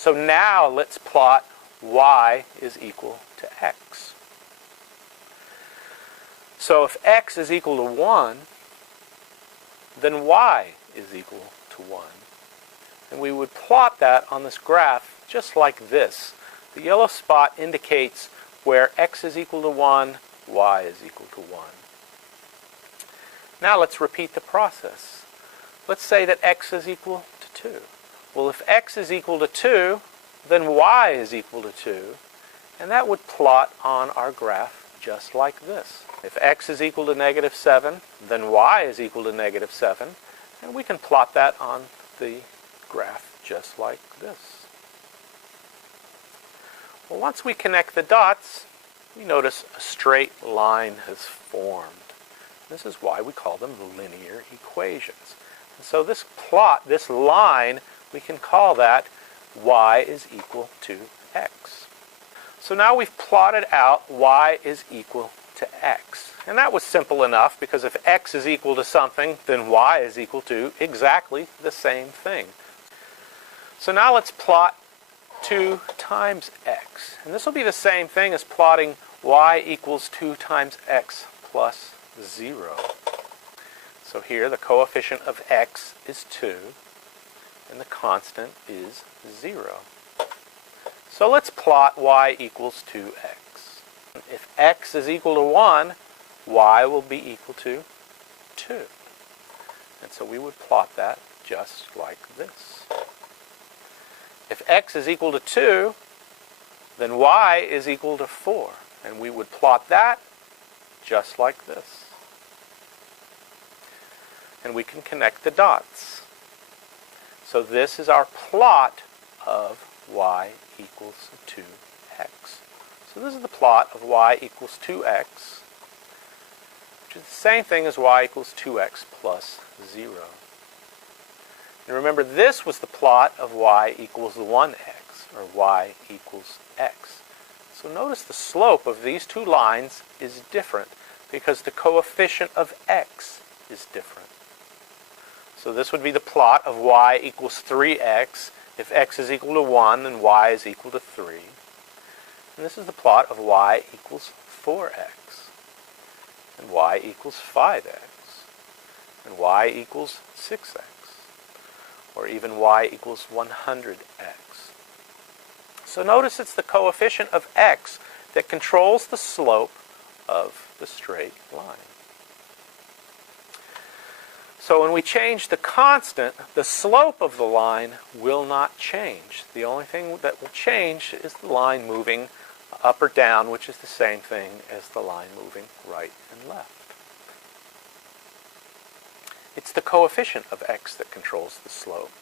So now let's plot y is equal to x. So if x is equal to 1, then y is equal to 1. And we would plot that on this graph just like this. The yellow spot indicates where x is equal to 1, y is equal to 1. Now let's repeat the process. Let's say that x is equal to 2. Well, if x is equal to 2, then y is equal to 2. And that would plot on our graph just like this. If x is equal to negative 7, then y is equal to negative 7. And we can plot that on the graph just like this. Well, once we connect the dots, we notice a straight line has formed. This is why we call them linear equations. And so this plot, this line, we can call that y is equal to x. So now we've plotted out y is equal to x. And that was simple enough, because if x is equal to something, then y is equal to exactly the same thing. So now let's plot 2 times x. And this will be the same thing as plotting y equals 2 times x plus 0. So here the coefficient of x is 2, and the constant is 0. So let's plot y equals 2x. If x is equal to 1, y will be equal to 2. And so we would plot that just like this. If x is equal to 2, then y is equal to 4. And we would plot that just like this. And we can connect the dots. So this is our plot of y equals 2x. So this is the plot of y equals 2x, which is the same thing as y equals 2x plus 0. And remember, this was the plot of y equals 1x, or y equals x. So notice the slope of these two lines is different because the coefficient of x is different. So this would be the plot of y equals 3x. If x is equal to 1, then y is equal to 3. And this is the plot of y equals 4x. And y equals 5x. And y equals 6x. Or even y equals 100x. So notice it's the coefficient of x that controls the slope of the straight line. So when we change the constant, the slope of the line will not change. The only thing that will change is the line moving up or down, which is the same thing as the line moving right and left. It's the coefficient of x that controls the slope.